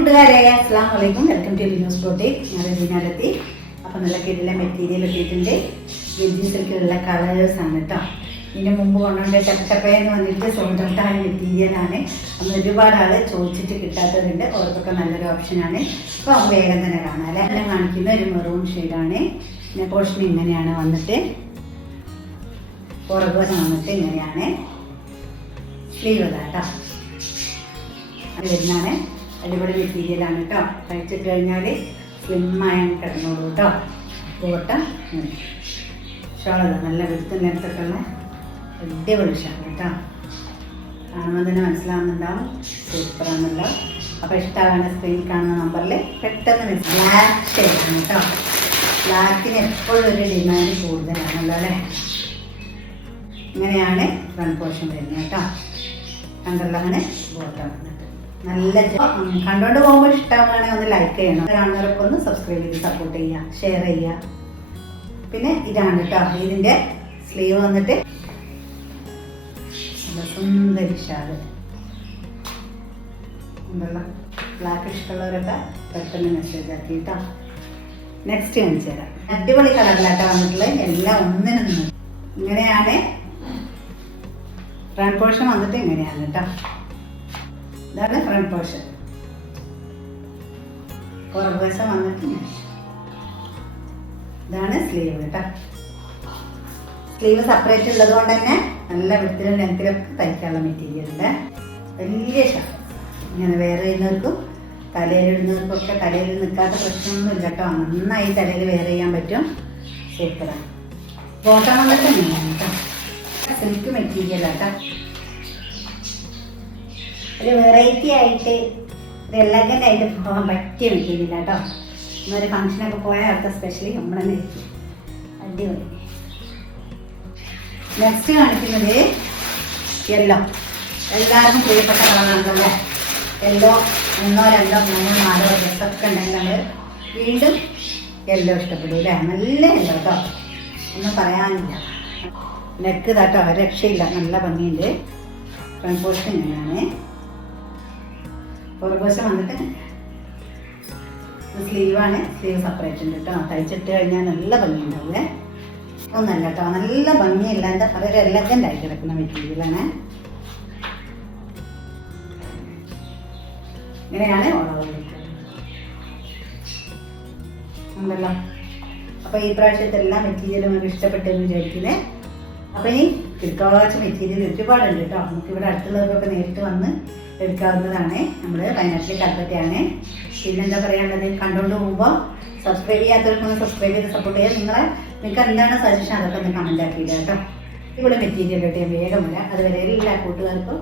കൂട്ടുകാരെ, അസ്സലാമു അലൈക്കും. Welcome to news boutique. ഞാൻ റീനാലെത്തി. അപ്പം നല്ല കിടിലൻ മെറ്റീരിയൽ എത്തിയിട്ടുണ്ട്. വെഡ്ജിങ് സിൽക്കിലുള്ള കളേഴ്സാണ് കേട്ടോ. ഇതിന് മുമ്പ് കൊണ്ടുകൊണ്ട് ടപ്പേന്ന് വന്നിട്ട് സ്വന്തമായിട്ടായ മെറ്റീരിയലാണ്. അന്ന് ഒരുപാട് ആൾ ചോദിച്ചിട്ട് കിട്ടാത്തവരുണ്ട്. അവർക്കൊക്കെ നല്ലൊരു ഓപ്ഷനാണ്. അപ്പോൾ വേഗം തന്നെ കാണാം അല്ലേ. എല്ലാം കാണിക്കുന്ന ഒരു മെറൂൺ ഷെയ്ഡാണ്. പിന്നെ പോർഷൻ ഇങ്ങനെയാണ് വന്നിട്ട്, പുറകുവശം വന്നിട്ട് ഇങ്ങനെയാണ്. സ്ലീവ് കേട്ടോ അത് വരുന്നതാണ്. അടിപൊളി മെറ്റീരിയലാണ് കേട്ടോ. കഴിച്ചിട്ട് കഴിഞ്ഞാൽ സ്ലിമ്മായി കിടന്നോളൂ കേട്ടോ. ബോട്ടം ഷോളത് നല്ല വൃത്തും ലെങ്ത്തൊക്കെ ഉള്ള അടിപൊളി ഷാൾ കേട്ടോ. കാണുമ്പോൾ തന്നെ മനസ്സിലാവുന്നുണ്ടാവും സൂപ്പറാണല്ലോ. അപ്പോൾ ഇഷ്ടമാണ് സ്ക്രീനിൽ കാണുന്ന നമ്പറിൽ പെട്ടെന്ന് ബ്ലാക്ക് ഷെയ്ഡാണ് കേട്ടോ. ബ്ലാക്കിന് എപ്പോഴും ഒരു ഡിമാൻഡ് കൂടുതലാണല്ലോ അല്ലേ. ഇങ്ങനെയാണ് ഫ്രണ്ട് പോർഷൻ വരുന്നത് കേട്ടോ. കണ്ടല്ലോ അങ്ങനെ ബോട്ടം വന്നിട്ട് നല്ല കണ്ടോണ്ട് പോകുമ്പോൾ ഇഷ്ടമാണെങ്കിൽ ഒന്ന് ലൈക്ക് ചെയ്യണം. കാണുന്നവരൊക്കെ ഒന്ന് സബ്സ്ക്രൈബ് ചെയ്ത് സപ്പോർട്ട് ചെയ്യുക, ഷെയർ ചെയ്യുക. പിന്നെ ഇതാണ് കേട്ടോ ഇതിൻ്റെ സ്ലീവ് വന്നിട്ട് സുന്ദരി ഷാള് ഉണ്ടല്ലോ. ബ്ലാക്ക് ഇഷ്ടമുള്ളവരൊക്കെ പെട്ടെന്ന് മെസ്സേജ് ആക്കി കേട്ടോ. നെക്സ്റ്റ് കാണിച്ചു തരാം. അടിപൊളി കളറിലാട്ടോ വന്നിട്ടുള്ളത്. എല്ലാം ഒന്നിനൊന്നും ഇങ്ങനെയാണ്. ഫ്രണ്ട് പോർഷൻ വന്നിട്ട് ഇങ്ങനെയാണ് കേട്ടോ. ഇതാണ് ഫ്രണ്ട് പോർഷൻ. പുറകുവശം വന്നിട്ട് ഇതാണ് സ്ലീവ് കേട്ടോ. സ്ലീവ് സെപ്പറേറ്റ് ഉള്ളത് കൊണ്ട് തന്നെ നല്ല വൃത്തിയിലും ലെങ്ത്തിലൊക്കെ തയ്ക്കാനുള്ള മെറ്റീരിയലുണ്ട്. വലിയ ഷാൾ ഇങ്ങനെ വേറെ ചെയ്യുന്നവർക്കും തലയിലിടുന്നവർക്കൊക്കെ തലയിൽ നിൽക്കാത്ത പ്രശ്നമൊന്നുമില്ല കേട്ടോ. നന്നായി തലയിൽ വെയർ ചെയ്യാൻ പറ്റും. സൂപ്പറാണ്. ബോട്ടം വന്നിട്ട് ഇങ്ങനെയാണ് കേട്ടോ. സിൽക്ക് മെറ്റീരിയലാട്ടോ. ഒരു വെറൈറ്റി ആയിട്ട് ഒരു എലഗൻ്റ് ആയിട്ട് പോകാൻ പറ്റിയ മെറ്റീരിയൽ കേട്ടോ. ഇന്നൊരു ഫംഗ്ഷനൊക്കെ പോയാൽ അടുത്ത സ്പെഷ്യലി നമ്മൾ തന്നെ ഇരിക്കും. അടിപൊളി. നെക്സ്റ്റ് കാണിക്കുന്നത് യെല്ലോ. എല്ലാവർക്കും പ്രിയപ്പെട്ട കളറാണല്ലേ. യെല്ലോ 1, 2, 3, 4 ഡ്രസ്സൊക്കെ ഉണ്ടെങ്കിൽ നമ്മൾ വീണ്ടും യെല്ലോ ഇഷ്ടപ്പെടും അല്ലേ. നല്ല യെല്ലോ കേട്ടോ, ഒന്നും പറയാനില്ല. നെക്ക് താട്ടോ രക്ഷയില്ല, നല്ല ഭംഗിയുണ്ട്. ഫ്രണ്ട് പോർഷൻ ഇങ്ങനെയാണ്. പുറകുവശം വന്നിട്ട് സ്ലീവാണ്. സ്ലീവ് സെപ്പറേറ്റ് ഉണ്ട് കേട്ടോ. തയ്ച്ചിട്ട് കഴിഞ്ഞാൽ നല്ല ഭംഗിയുണ്ടാവില്ലേ. ഒന്നല്ല കേട്ടോ, നല്ല ഭംഗിയില്ല. എന്താ പറയുക, ഒരു എലഗൻ്റ് ആയി കിടക്കുന്ന മെറ്റീരിയലാണ്. ഇങ്ങനെയാണ് ഉണ്ടല്ലോ. അപ്പോൾ ഈ പ്രാവശ്യത്തെ എല്ലാ മെറ്റീരിയലും നമുക്ക് ഇഷ്ടപ്പെട്ടെന്ന് വിചാരിക്കുന്നത്. അപ്പോൾ ഇനി കിടക്കാച്ച മെറ്റീരിയൽ ഒരുപാടുണ്ട് കേട്ടോ. നമുക്കിവിടെ അടുത്തുള്ളവർക്കൊക്കെ നേരിട്ട് വന്ന് എടുക്കാവുന്നതാണ്. നമ്മൾ വയനാട്ടിലെ കൽപ്പറ്റയാണ്. പിന്നെന്താ പറയാനുള്ളത്, കണ്ടുകൊണ്ട് പോകുമ്പോൾ സബ്സ്ക്രൈബ് ചെയ്യാത്തവർക്കൊന്ന് സബ്സ്ക്രൈബ് ചെയ്ത് സപ്പോർട്ട് ചെയ്യുക. നിങ്ങൾക്ക് എന്താണ് സജഷൻ അതൊക്കെ ഒന്ന് കമൻ്റ് ആക്കിയിടുക കേട്ടോ. ഇവിടെ മെറ്റീരിയൽ കിട്ടിയ വേഗം വരാം. അതുവരെ എല്ലാ കൂട്ടുകാർക്കും